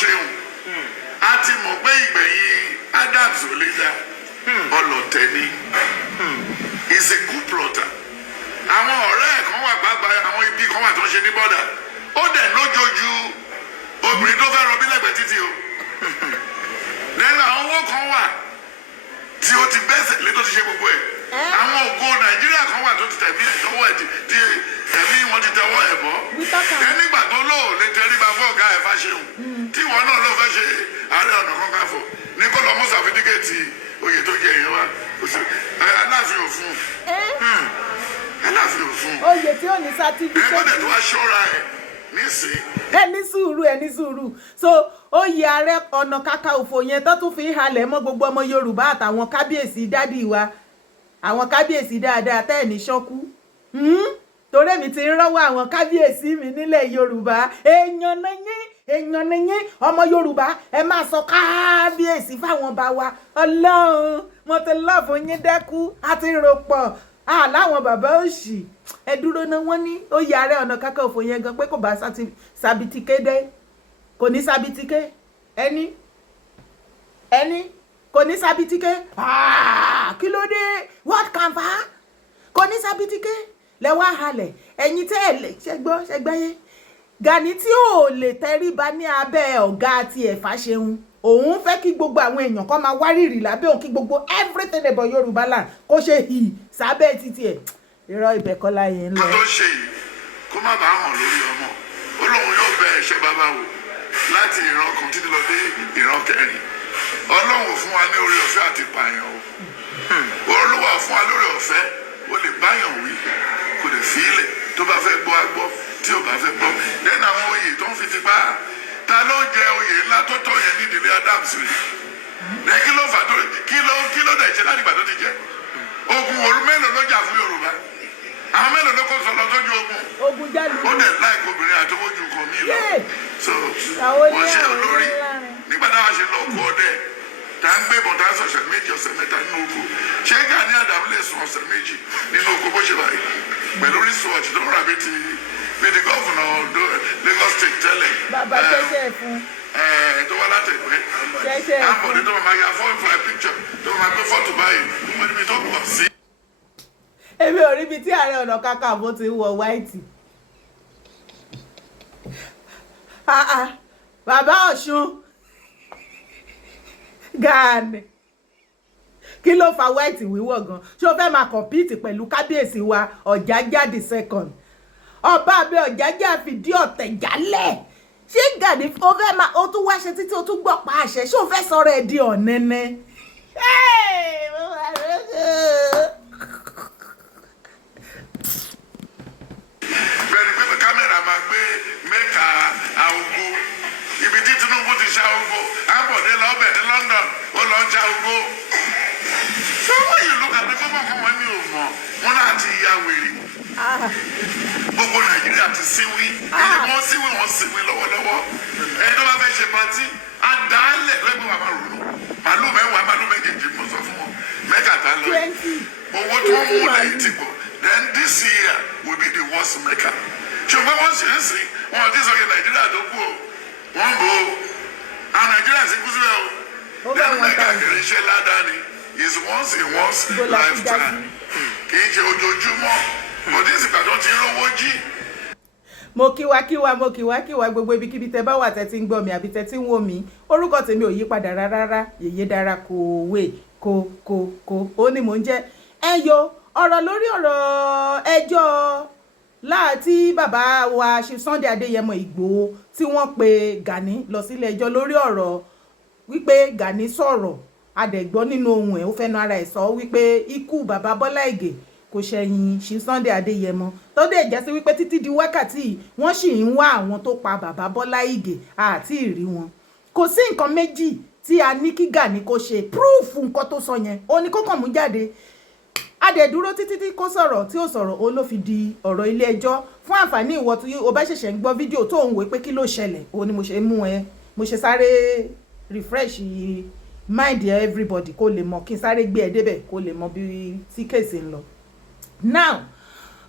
ṣeun a ti mọ̀ pé ìgbẹ̀yìn Adams ò lè dá ọlọ̀tẹ̀ ni is a good plotter. Àwọn ọ̀rẹ́ ẹ̀ kan wà pàápàá àwọn ibi kan wà tó ń ṣe ní bọ́dà ó dẹ̀ lójoojú obìnrin tó fẹ́ rọbí lẹ́gbẹ̀ẹ́ títì o lẹ́nu àwọn owó kan wà tí ó ti gbẹ́sẹ̀ lé tó ti ṣe gbogbo ẹ̀ àwọn ògo Nàìjíríà kan wà tó ti tẹ̀mí ẹ̀tọ́wọ́ ẹ̀ tí ẹ̀mí wọn ti tẹwọ́ ẹ̀ bọ́ nígbà tó lò lè tẹríba fún ọ̀gá ẹ̀ Fáṣẹ̀hùn tí wọn náà ló fẹ́ ṣe Ààrẹ Ọ̀nà Kakanfò ní kó lọ mú sàfitíkẹ́ẹ̀tì oyè tó jẹ yẹn wá Aláàfin òfun Aláàfin òfun oyè tí ò ní sátífíkẹ́ẹ̀tì ẹ̀ gbọ́dọ̀ tó wá ṣọ́ra ẹ̀ nísìn. ẹ ní sùúrù so oyè Ààrẹ Ọ̀nà Kakanfò yẹn tó tún fi halẹ̀ mọ́ gbogbo ọmọ Yorùbá àtàwọn kábíyèsí dádì wa àwọn kábíyèsí dáadáa tẹ́ ẹ̀ ní ṣọ́kú torí mi ti ń rọ́wọ́ àwọn kábíyèsí mi nílẹ̀ Yorùbá èèyàn nìyẹn ọmọ Yorùbá ẹ máa sọ kábíyèsí fáwọn bá wa Ọlọ́run mo ti lọ́ọ̀fù yín dẹ́kú àti ròpọ̀ láwọn bàbá òṣì ẹ dúró náà wọ́n ní oyè Ààrẹ Ọ̀nà Kakanfò yẹn gan pé kò bá sábìtìké dé kò ní sábìtìké ẹni kò ní sábìtìké kí ló dé what can fa kò ní sábìtìké lẹ́wọ́ àhàlẹ̀ ẹ̀yin tẹ́ ẹ̀ lè ṣẹgbáyé Gani tí ò lè tẹríba ní abẹ́ ọ̀gá àti Fáṣẹ̀hùn òun fẹ́ kí gbogbo àwọn èèyàn kan máa wárìrì lábẹ́ òun kí gbogbo everything about Yorùbá land kó ṣe hì sábẹ́ títí ẹ̀ irọ́ ibẹ̀ kọ́ láyé ń lọ. tó ṣe yìí kó má bàa hàn lórí ọmọ ó lóun yóò bẹ ẹ̀ṣẹ̀ bàbá wò láti ìran kan títí lọ dé ìran kẹrin Ọlọ́run fún wa ní oore ọ̀fẹ́ àti pààyàn o Olúwa fún wa lórí ọ̀fẹ́ ó lè báyàn wí kò lè fi ilẹ̀ tó bá fẹ́ gbọ́ á gbọ́ tí ò bá fẹ́ gbọ́ lẹ́nu àwọn oyè tó ń fi tipá ta ló jẹ oyè ńlá tó tọ́ yẹn ní ìdílé Adams rí ẹ kí ló fà tó kí ló dẹ̀ ṣe láti ìgbà tó ti jẹ ogun òru mélòó ló jà fún Yorùbá àwọn mélòó ló kó sọ lọ sójú ogun ó dẹ̀ láìkó obìnrin àtọwójú kan mí lọ so wọ́n ṣe olórí nígbà táwa ṣe lọ kó ọdẹ tá ń gbé bọ̀ tá ń sọ̀sẹ̀ méjì ọ̀sẹ̀ mẹ́ta nínú oko ṣé Gani Adams lè sùn ọ̀sẹ̀ méjì nínú oko bó ṣe báyìí pẹ̀lú research tó ń rà bí ti gọ́fúnà Lagos State tẹ́lẹ̀ bàbá ṣẹ̀ṣẹ̀ fún tó wá látẹ̀gbẹ́ àbọ̀dé tó máa ya fọ́ọ̀fù picture tó máa gbé fọ́tò báyìí wọ́n níbi tó pọ̀ sí. èmi ò rí ibi tí Ààrẹ Ọ̀nà Kakanfò ti wọ white bàbá Ọ̀ṣun Gani kí ló fa white wíwọ̀ gan ṣé o fẹ́ máa compete pẹ̀lú kábíyèsí wa Ọ̀jájá second ọba abẹ Ọ̀jájá fìdí ọ̀tẹ̀ jálẹ̀ ṣé Gani ó fẹ́ máa ó tún wá ṣe títí ó tún gbọ́ pa àṣẹ ṣé o fẹ́ sọ̀rọ̀ ẹ̀ di ọ̀nẹ́nẹ́. bẹ́ẹ̀ni pé kámẹ́rà máa gbé mẹ́ka àwògbó ibi tí Tinubu ti ṣá ogbó Ambode lọ́bẹ̀ ní London ó lọ já ogbó. so when you look at the gbogbo kan wọn ní òmò wọn náà ti ya wèrè gbogbo Nàìjíríà ti síwí ẹni wọn síwí wọn síwí lọ́wọ́lọ́wọ́ ẹni tó bá fẹ́ ṣe pàtí àdáálẹ̀ lẹ́gbẹ̀ẹ́ wà máa rò màálù mẹ́wàá màálù méjèèjì mo sọ fún wọn mẹ́kàtà lọ owó tó ń mú lẹ́yìn ti pọ̀ then this year will be the worst Mecca ṣùgbọ́n wọ́n ṣe ń sìn wọn àti sọ̀rọ̀ Nàìjíríà tó kú o wọ́n bò ó àwọn Nàìjíríà sì kú síbẹ̀ o then Mecca kìí ṣe ládàá ni is once in once lifetime kì í ṣe ojoojúmọ́ kò ní ìsìnkà tó ti ń rówó jí. mo kíwá gbogbo ibikíbi tẹ bá wà tẹ ti ń gbọ́ mi àbí tẹ ti ń wò mí orúkọ tèmi ò yí padà rárá Yèyé Dára Kòwé ó ní mò ń jẹ́ ẹyọ ọ̀rọ̀ lórí ọ̀rọ̀ ẹjọ́ láti bàbá wa Sunday Adéyẹmọ Ìgbòho tí wọ́n pe Gani lọ sílé ẹjọ́ lórí ọ̀rọ̀ wípé Gani sọ̀rọ̀ adẹ̀gbọ́ nínú ohun ẹ̀ ó fẹ́nu ara ẹ̀ sọ wípé ikú bàbá Bọ́lá Ìgè kò ṣẹ̀yìn Sunday Adéyẹmọ tó dé jẹ́ sí wípé títí di wákàtí wọ́n sì ń wá àwọn tó pa bàbá Bọ́lá Ìgè àti ìrí wọn kò sí nǹkan méjì tí a ní kí Gani kó ṣe púrúfù nǹkan tó sọ yẹn ó ní kó kàn mú jáde adẹ̀dúró títí tí kò sọ̀rọ̀ tí ò sọ̀rọ̀ ó ló fi di ọ̀rọ̀ ilé ẹjọ́ fún àǹfààní ìwọ tí o bá ṣẹ̀ṣẹ̀ ń gbọ́ fídíò tó ń wò pé kí ló ṣẹlẹ̀ ó ní mo ṣe sáré refresh mind everybody kó lè mọ̀ kí n sáré gbé ẹ débẹ̀ kó lè mọ̀ bí tí kéèsì ń lọ. Now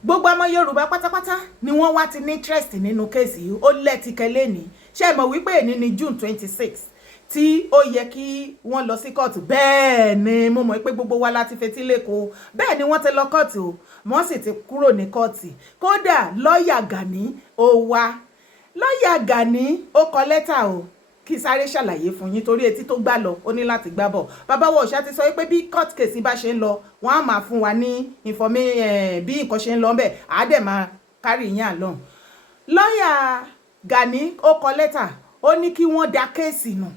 gbogbo ọmọ Yorùbá pátápátá ni wọ́n wá ti ní interest nínú kéèsì yìí ó lẹ́tìkẹ́ lẹ́ni ṣé mọ̀ wípé èní ni June 26 tí ó yẹ kí wọ́n lọ sí kóòtù bẹ́ẹ̀ ni mo mọ̀ pé gbogbo wa láti fetí lẹ́kọ̀ọ́ bẹ́ẹ̀ ni wọ́n ti lọ kóòtù o wọ́n sì ti kúrò ní kóòtù kódà lọ́ọ̀yà Gani ó wá lọ́ọ̀yà Gani ó kọ lẹ́tà o kí sáré ṣàlàyé fún yín torí etí tó gbà lọ ó ní láti gbá bọ̀ bàbá wa òṣà ti sọ pé bí court case bá ṣe ń lọ wọ́n á máa fún wa ní bí nǹkan ṣe ń lọ bẹ́ẹ̀ á dẹ̀ máa kárí yín àlọ́hùn lọ́ọ̀yà Gani ó kọ lẹ́tà ó ní kí wọ́n dá kéèsì nù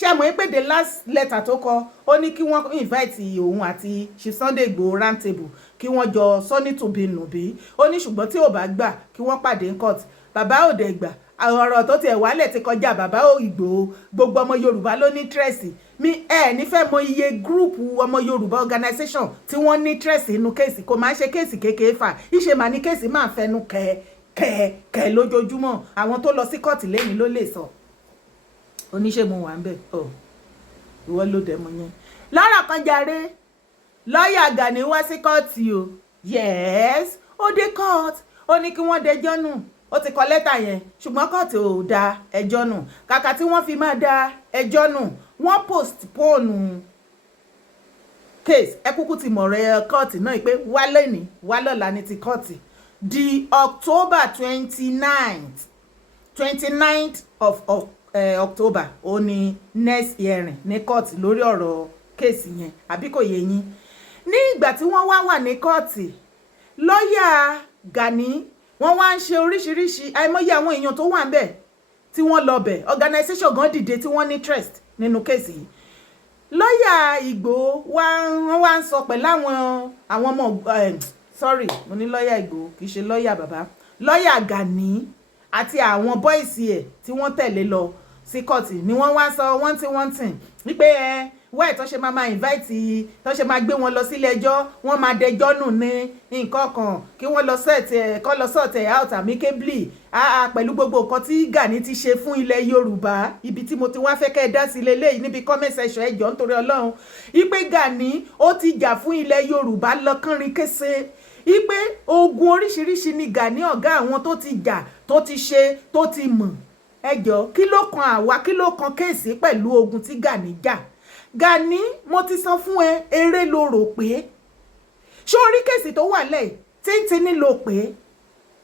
ṣé mọ̀ pé the last letter tó kọ ó ní kí wọ́n invite òun àti Chief Sunday Igboho round table kí wọ́n jọ sọ ní tùbínùbí ó ní ṣùgbọ́n tí ò bá gbà kí wọ́n pàdé ní court bàbá ò dẹ̀ gbà ọ̀rọ̀ tó tiẹ̀ wálẹ̀ ti kọjá bàbá Ìgbòho gbogbo ọmọ Yorùbá ló ní interest mi nífẹ̀ẹ́ mọ iye gúrùpù ọmọ Yorùbá organization tí wọ́n ní interest inú kéèsì kò máa ń ṣe kéèsì kékeré fà ìṣe màá ní kéèsì máa fẹnu kẹ̀ẹ̀kẹ̀ lójoojúmọ́ àwọn tó lọ sí kóòtù lẹ́yìn ló lè sọ oníṣègùn wà ń bẹ̀ ìwọ ló dẹ̀ mọ́ yẹn lára kan jàre lọ́ọ̀yà Gani wá sí kóòtù o yes ó dé court ó ní kí wọ́n dẹjọ́ nù ó ti kọ lẹ́tà yẹn ṣùgbọ́n kóòtù ò da ẹjọ́ nù kàkà tí wọ́n fi máa da ẹjọ́ nù wọ́n postpone case ẹ kúkú ti mọ̀ rẹ̀ kóòtù náà pé wá lẹ́ni wá lọ́la ní ti kóòtù di October 29th of October ó ní next hearing ní kóòtù lórí ọ̀rọ̀ kéèsì yẹn àbí kò yé yín ní ìgbà tí wọ́n wà ní kóòtù lọ́ọ̀yà Gani wọ́n wá ń ṣe oríṣiríṣi àìmọye àwọn èèyàn tó wà ń bẹ̀ tí wọ́n lọ bẹ̀ organisation gan dìde tí wọ́n ní interest nínú kéèsì yìí lọ́ọ̀yà Ìgbòho wọ́n wá ń sọ pẹ̀lú àwọn ọmọ sorry mo ní lọ́ọ̀yà Ìgbòho kì í ṣe lọ́ọ̀yà bàbá lọ́ọ̀yà Gani àti àwọn bọ́ìsì ẹ̀ tí wọ́n tẹ̀lé lọ sí kóòtù ni wọ́n wá sọ wọ́n tì wípé wáì tó ṣe máa invite tó ṣe máa gbé wọn lọ sílé ẹjọ́ wọ́n máa dẹjọ́ nù ní nǹkan kan kí wọ́n lọ sort out amicably pẹ̀lú gbogbo nǹkan tí Gani ti ṣe fún ilẹ̀ Yorùbá ibi tí mo ti wá fẹ́ kẹ́ ẹ dá sí lélẹ́yìí níbi comment section ẹjọ́ nítorí Ọlọ́run ipe Gani ó ti jà fún ilẹ̀ Yorùbá lọ́kànrin kése ipe ogun oríṣiríṣi ni Gani ọ̀gá àwọn tó ti jà tó ti ṣe tó ti mọ̀ ẹjọ́ kí ló kan àwa kí ló kan kéèsì pẹ̀lú ogun tí Gani jà Gani mo ti sọ fún ẹ eré ló rò pé ṣó orí kéèsì tó wà lẹ́yìn tíntínní ló pé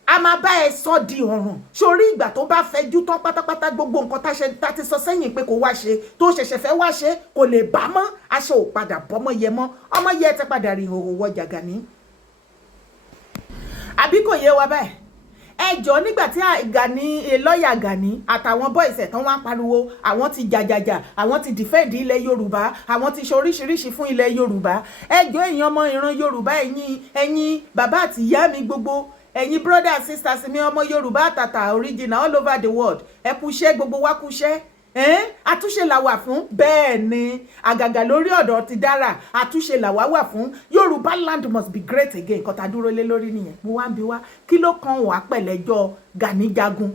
a máa bá ẹ sọ di ọ̀ràn ṣó orí ìgbà tó bá fẹjú tán pátápátá gbogbo nǹkan tá ti sọ sẹ́yìn pé kò wá ṣe tó ṣẹ̀ṣẹ̀ fẹ́ wá ṣe kò lè bá mọ́ aṣọ ò padà bọ́mọ yẹ mọ́ ọmọ yẹ ti padà rí ìhòòhò wọjà Gani àbí kò yé wa báyìí ẹjọ́ nígbà tí Gani lọ́ọ̀yà Gani àtàwọn bọ́ìsẹ̀ tán wá pariwo àwọn ti jàjàjà àwọn ti dìfẹ́ǹdì ilẹ̀ Yorùbá àwọn ti ṣe oríṣiríṣi fún ilẹ̀ Yorùbá ẹjọ́ èèyàn ọmọ ìran Yorùbá ẹ̀yin bàbá àti ìyá mi gbogbo ẹ̀yin brothers sisters mi ọmọ Yorùbá àtàtà original all over the world ẹ kúṣẹ́ gbogbo wa kúṣẹ́ àtúnṣe là wà fún bẹ́ẹ̀ ni àgàgà lórí ọ̀dọ̀ ti dára àtúnṣe là wà fún Yorùbá land must be great again nǹkan tá a dúró lé lórí nìyẹn mo wá ń bi wá kí ló kan wà pẹ̀lẹ́jọ́ Gani Jagun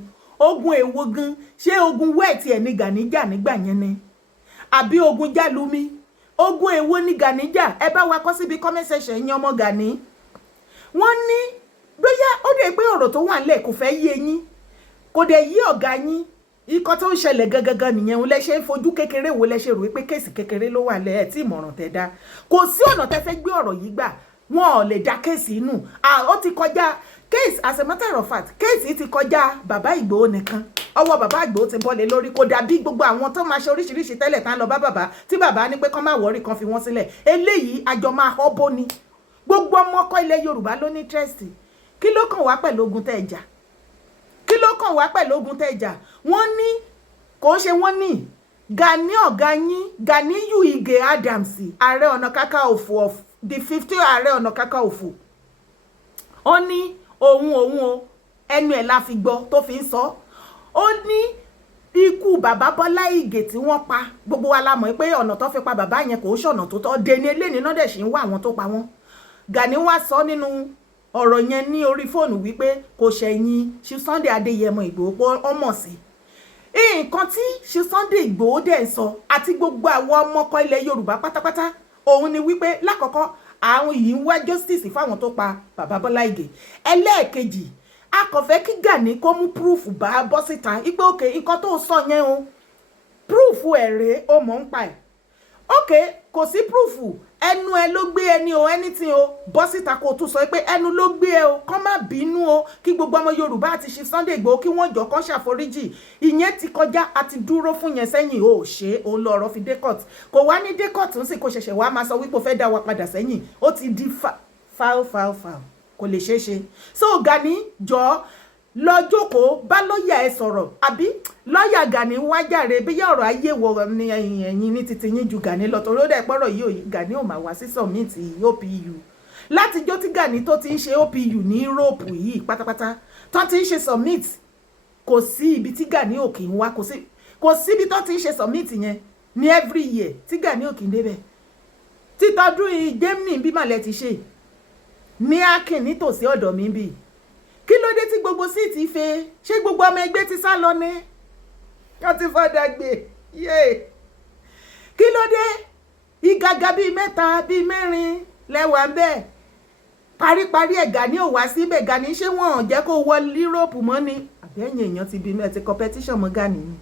ogun èwo gan ṣé ogun wẹ́ẹ̀tì ẹ̀ ní Gani jà nígbà yẹn ni àbí ogun jálumi ogun èwo ní Gani jà ẹ bá wa kọ síbi comment section yín ọmọ Gani wọ́n ní bóyá ó dé pé ọ̀rọ̀ tó wà nílẹ̀ kò fẹ́ yé yín kò dé yí ọ̀gá yín ikọ̀ tó ń ṣẹlẹ̀ gangan nìyẹn lẹ ṣe ń fojú kékeré wo lẹ ṣe rò wípé kéèsì kékeré ló wà lẹ́ẹ̀ tí ìmọ̀ràn tẹ dá kò sí ọ̀nà tẹ fẹ́ gbé ọ̀rọ̀ yìí gbà wọn ò lè dá kéèsì inú ó ti kọjá kéèsì as a matter of fact kéèsì ti kọjá bàbá Ìgbòho nìkan ọwọ́ bàbá Ìgbòho ti bọ́lẹ̀ lórí kò dàbí gbogbo àwọn tó máa ṣe oríṣiríṣi tẹ́lẹ̀ tán lọ bá bàbá tí bàbá ní pé kán má wọ́rí kan fi wọ́n sílẹ̀ eléyìí àjọ máa họ́ bó ni gbogbo ọmọ ọkọ ilẹ̀ Yorùbá ló ní interest kí ló kàn wá pẹ̀lú ogun tẹ́ ẹ̀jà kí ló kàn wá pẹ̀lú ogun tẹ́ ẹ̀jà wọ́n ní kò ṣe wọ́n ní Gani ọ̀gá yín Ganiyu Ige Adams ààrẹ ọ̀nà kakanfò of the 50th ààrẹ ọ̀nà kakanfò ó ní òun o ẹnu ẹ̀ la fi gbọ́ tó fi ń sọ ó ní ikú bàbá Bọ́lá Ìgè tí wọ́n pa gbogbo wa la mọ̀ pé ọ̀nà tó fi pa bàbá yẹn kò ṣọ̀nà tó tọ́ dẹni eléyìí náà dẹ̀ ṣì ń wá àwọn tó pa wọ́n Gani wá sọ nínú ọ̀rọ̀ yẹn ní orí fóònù wípé kò ṣẹ̀yìn Chief Sunday Adéyẹmọ Ìgbòho ọmọ sí nǹkan tí Chief Sunday Ìgbòho dẹ̀ ń sọ àti gbogbo àwọn ọmọkọ ilẹ̀ Yorùbá pátápátá òun ni wípé lákọ̀ọ́kọ́ àwọn yìí ń wá justice fáwọn tó pa bàbá Bọ́lá Ìgè ẹlẹ́ẹ̀kejì a kò fẹ́ kí Gani kó mú proof bá bọ́ síta ipe òkè nǹkan tó sọ yẹn o proof ẹ̀ rèé ó mọ̀ ń pa ẹ̀ òkè kò sí proof ẹnu ẹ ló gbé ẹni o anything o bọ́ síta kó tún sọ pé ẹnu ló gbé ẹ o kán má bínú o kí gbogbo ọmọ Yorùbá àti ṣe Sunday Igboho kí wọ́n jọ kán ṣàforíjì ìyẹn ti kọjá àti dúró fún yẹn sẹ́yìn o ṣe òun lọ ọ̀rọ̀ fi dé court kò wá ní dé court ń sì kó ṣẹ̀ṣẹ̀ wá máa sọ wípé ó fẹ́ dá wa padà sẹ́yìn ó ti di foul kò lè ṣeé ṣe so Gani jọ lọ jókòó bá lọ́ọ̀yà ẹ sọ̀rọ̀ àbí lọ́ọ̀yà Gani wá jàre bí yẹ ọ̀rọ̀ ayé wọ ní ẹ̀yìn ní titi yín ju Gani lọ torí ó dẹ̀ pọ̀rọ̀ yìí Gani ò máa wá sí summit OPU látijọ́ tí Gani tó ti ń ṣe OPU ní Europe yìí pátápátá tó ti ń ṣe summit kò sí ibi tí Gani ò kì í wá kò sí ibi tó ti ń ṣe summit yẹn ní every year tí Gani ò kì í débẹ̀ títọ́dún Germany bí màlẹ́ ti ṣe ní Akin nítòsí ọ̀dọ̀ mi bíi kí ló dé tí gbogbo síìtì fe ṣé gbogbo ọmọ ẹgbẹ́ ti sá lọ ní wọ́n ti fọ́dà gbé yé kí ló dé ìgàgà bíi mẹ́ta bíi mẹ́rin lẹ́wà ń bẹ́ẹ̀ paríparí ẹ̀ Gani ò wá síbẹ̀ Gani ṣé wọ́n jẹ́ kó wọ Europe mọ́ ni àbẹ́yìn èèyàn ti bí mẹ́ẹ̀ ti competition mọ́ Gani ni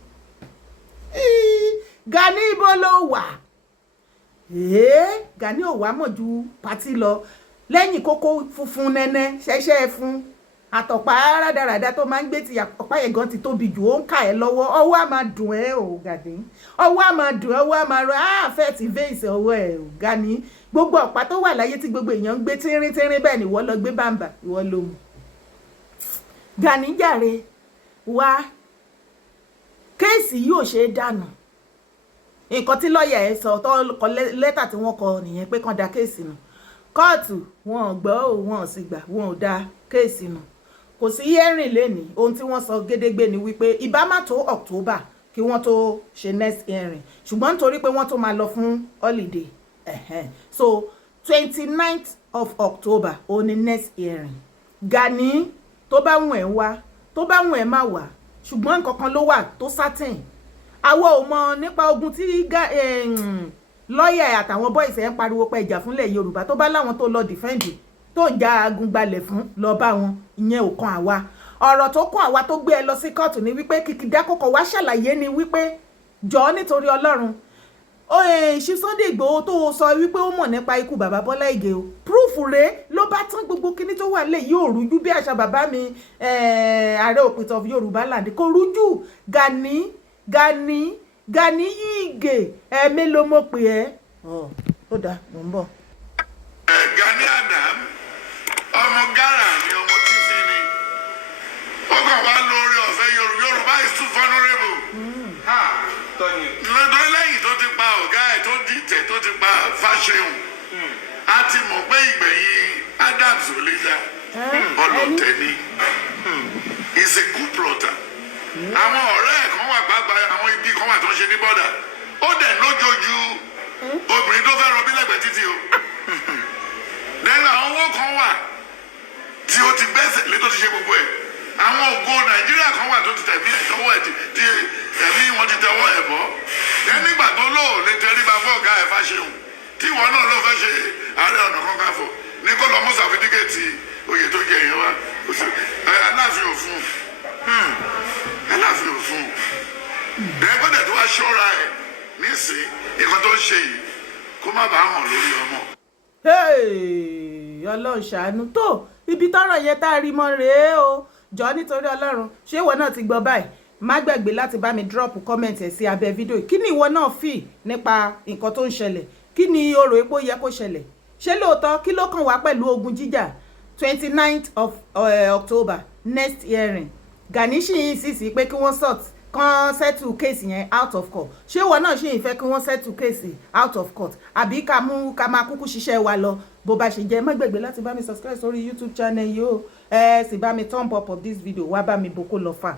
Gani ibo ló wà Gani ò wá mọ̀ ju pàtí lọ lẹ́yìn kókó funfun nẹ́nẹ́ ṣẹ́ṣẹ́ fún àtọ̀pá rádaràda tó máa ń gbé ti ọ̀pá yẹn gan ti tóbi jù ó ń kà ẹ́ lọ́wọ́ ọwọ́ á máa dùn ẹ́ o Gani ọwọ́ á máa dùn ọwọ́ á máa rọ àfẹ́ ti véèsì ọwọ́ ẹ̀ o Gani gbogbo ọ̀pá tó wà láyé tí gbogbo èèyàn ń gbé tínrín bẹ́ẹ̀ ni ìwọ lọ gbé bàǹbà ìwọ ló mú Gani jàre wá kéèsì yóò ṣe é dànù nǹkan tí lọ́ọ̀yà ẹ̀ sọ tó kọ lẹ́tà tí wọ́n kọ nìyẹn pé kán da kéèsì nù kóòtù wọn ò gbọ́ ò wọn ò sì gbà wọn ò da kéèsì nù kò sí hearing lẹ́ni ohun tí wọ́n sọ gédégbé ni wípé ìbá má tó October kí wọ́n tó ṣe next hearing ṣùgbọ́n nítorí pé wọ́n tó máa lọ fún holiday so 29th of October ó ní next hearing Gani tó bá wùn ẹ́ wá tó bá wùn ẹ́ má wá ṣùgbọ́n nǹkan kan ló wà tó certain àwọn ò mọ nípa ogun tí lọ́ọ̀yà àtàwọn boys ẹ̀ ń pariwo pé ìjà fúnlẹ̀ Yorùbá tó bá láwọn tó lọ defend tó ń ja agun gbalẹ̀ fún lọ bá wọn ìyẹn ò kan àwa ọ̀rọ̀ tó kàn àwa tó gbé ẹ lọ sí kóòtù ni wípé kìkìdá kọ́kọ́ wá ṣàlàyé ni wípé jọ̀ọ́ nítorí Ọlọ́run ṣí Sunday Igboho tó sọ wípé ó mọ̀ nípa ikú bàbá Bọ́lá Ìgè o proof rèé ló bá tán gbogbo kíní tó wà lẹ̀ yóò rújú bí àṣà bàbá mi ààrẹ òpìtàn of Yorùbá land kò rújú Gani Ìgè mélòó mo pè ẹ́ ó dáa mò ń bọ̀. Gani Adam ọmọ Ghana ni ọmọ títí ni ó kàn wá lórí ọ̀fẹ́ Yorùbá is too vulnerable. lọ́dọ̀ lẹ́yìn tó ti pa ọ̀gá ẹ̀ tó dìtẹ̀ tó ti pa Fáṣẹ̀hùn a ti mọ̀ pé ìgbẹ̀yìn Adams ò lè dá ọlọ́tẹ̀ ni is a good plotter. àwọn ọ̀rẹ́ ẹ̀ kan wà pàápàá àwọn ibi kan wà tó ń ṣe ní bọ́dà ó dẹ̀ lójoojú obìnrin tó fẹ́ rọbí lẹ́gbẹ̀ẹ́ títí o lẹ́nu àwọn owó kan wà tí ó ti gbẹ́sẹ̀ lé tó ti ṣe gbogbo ẹ̀ àwọn ògo Nàìjíríà kan wà tó ti tẹ̀mí ẹ̀tọ́wọ́ ẹ̀ tí ẹ̀mí wọn ti tẹwọ́ ẹ̀ bọ́ nígbà tó lò lè tẹríba fún ọ̀gá ẹ̀ Fáṣẹ̀hùn tí ìwọ náà ló fẹ́ ṣe Ààrẹ Ọ̀nà Kakanfò ní kó lọ mú sàfitíkẹ́ẹ̀tì oyè tó jẹ yẹn wá Aláàfin òfun Aláàfin òfun dẹ́gbẹ́dẹ̀ tó wá ṣọ́ra ẹ̀ nísìnyí nǹkan tó ń ṣe yìí kó má bàa hàn lórí ọmọ. Ọlọ́run ṣàánú tó ibi tọ́rọ̀ yẹn tá a rí mọ́ rèé o jọ nítorí Ọlọ́run ṣé ìwọ náà ti gbọ́ báyìí má gbàgbé láti bá mi drop comment ẹ̀ sí abẹ́ fídíò kí ni ìwọ náà fì nípa nǹkan tó ń ṣẹlẹ̀ kí ni o rò pé ó yẹ kó ṣẹlẹ̀ ṣé lóòótọ́ kí ló kàn wá pẹ̀lú ogun jíjà 29th of October next hearing Gani ṣì ń sísì pé kí wọ́n sort kan settle case yẹn out of court ṣé ìwọ náà ṣì ń fẹ́ kí wọ́n settle case out of court àbí ká máa kúkú ṣiṣẹ́ wa lọ bó bá ṣe jẹ́ má gbàgbé láti bá mi subscribe sórí YouTube channel yìí o sì bá mi thumb up of this video wá bá mi boko lọ fà.